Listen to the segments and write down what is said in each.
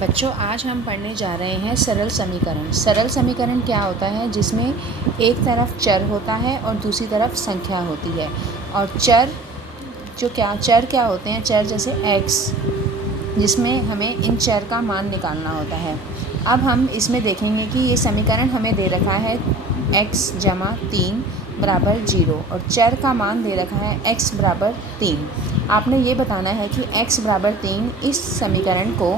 बच्चों, आज हम पढ़ने जा रहे हैं सरल समीकरण। सरल समीकरण क्या होता है? जिसमें एक तरफ चर होता है और दूसरी तरफ संख्या होती है। और चर क्या होते हैं? चर जैसे x, जिसमें हमें इन चर का मान निकालना होता है। अब हम इसमें देखेंगे कि ये समीकरण हमें दे रखा है x जमा 3 बराबर 0 और चर का मान दे रखा है x बराबर 3। आपने ये बताना है कि x बराबर 3 इस समीकरण को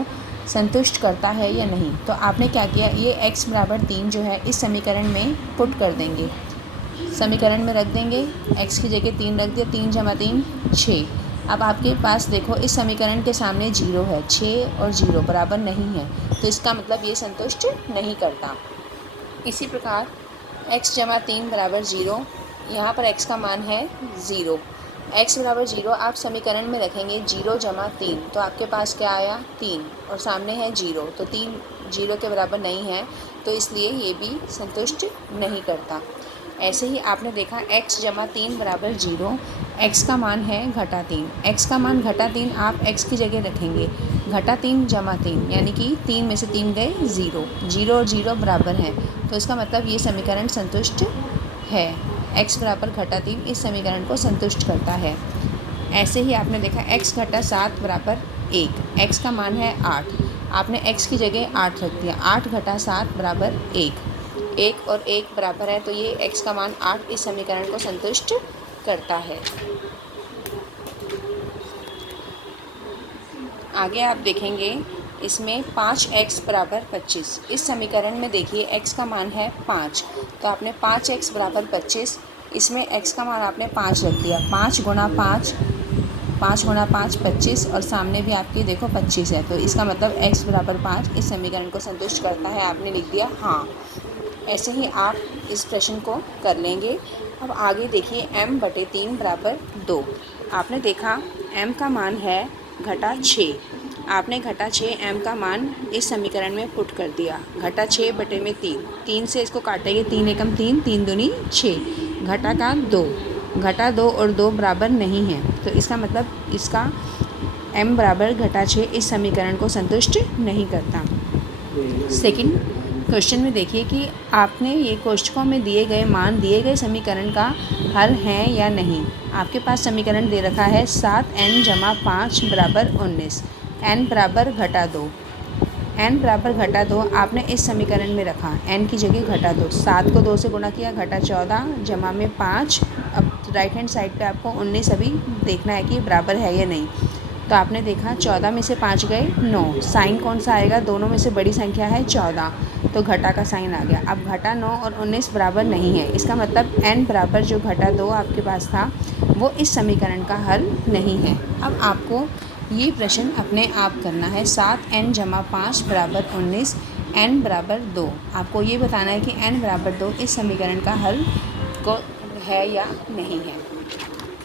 संतुष्ट करता है या नहीं। तो आपने क्या किया, ये x बराबर 3 जो है इस समीकरण में पुट कर देंगे, समीकरण में रख देंगे। x की जगह 3 रख दिया, 3 जमा 3 6। अब आपके पास देखो इस समीकरण के सामने 0 है, 6 और 0 बराबर नहीं है, तो इसका मतलब ये संतुष्ट नहीं करता। इसी प्रकार x जमा 3 बराबर 0, यहाँ पर x का मान है 0। x बराबर 0 आप समीकरण में रखेंगे, 0 जमा 3, तो आपके पास क्या आया 3 और सामने है 0, तो 3 0 के बराबर नहीं है, तो इसलिए ये भी संतुष्ट नहीं करता। ऐसे ही आपने देखा x जमा 3 बराबर 0, x का मान है घटा 3, x का मान घटा 3 आप x की जगह रखेंगे, घटा 3 जमा 3 यानी कि 3 में से 3 गए 0, 0 और 0 बराबर हैं, तो इसका मतलब ये समीकरण संतुष्ट है। x बराबर घटा 3 इस समीकरण को संतुष्ट करता है। ऐसे ही आपने देखा x घटा 7 बराबर 1, x का मान है 8, आपने x की जगह 8 रख दिया, 8 घटा 7 बराबर 1, 1 और 1 बराबर है, तो ये x का मान 8 इस समीकरण को संतुष्ट करता है। आगे आप देखेंगे इसमें 5x बराबर 25, इस समीकरण में देखिए x का मान है 5, तो आपने 5x बराबर 25, इसमें x का मान आपने 5 रख दिया, 5 गुणा 5 25 और सामने भी आपकी देखो 25 है, तो इसका मतलब x बराबर 5 इस समीकरण को संतुष्ट करता है। आपने लिख दिया हाँ। ऐसे ही आप इस प्रश्न को कर लेंगे। अब आगे देखिए m/3 बराबर 2, आपने देखा m का मान है घटा 6, आपने घटा 6 m का मान इस समीकरण में पुट कर दिया, घटा 6 बटे में 3, 3 से इसको काटेंगे, 3 एकम 3, 3 दूनी 6, घटा का 2, घटा 2 और 2 बराबर नहीं है, तो इसका मतलब इसका m बराबर घटा 6 इस समीकरण को संतुष्ट नहीं करता। सेकंड क्वेश्चन में देखिए कि आपने ये कोष्ठकों में दिए गए मान दिए गए समीकरण का हल है या नहीं। आपके पास समीकरण दे रखा है 7n जमा 5 बराबर 19, n बराबर घटा 2, n बराबर घटा 2 आपने इस समीकरण में रखा, n की जगह घटा 2, 7 को 2 से गुणा किया, घटा 14 जमा में 5। अब राइट हैंड साइड पे आपको 19 अभी देखना है कि बराबर है या नहीं। तो आपने देखा 14 में से 5 गए 9, साइन कौन सा आएगा? दोनों में से बड़ी संख्या है 14, तो घटा का साइन आ गया। अब घटा 9 और 19 बराबर नहीं है, इसका मतलब n बराबर जो घटा 2 आपके पास था वो इस समीकरण का हल नहीं है। अब आपको ये प्रश्न अपने आप करना है, 7n जमा 5 बराबर 19, n बराबर 2। आपको ये बताना है कि n बराबर 2 इस समीकरण का हल को है या नहीं है।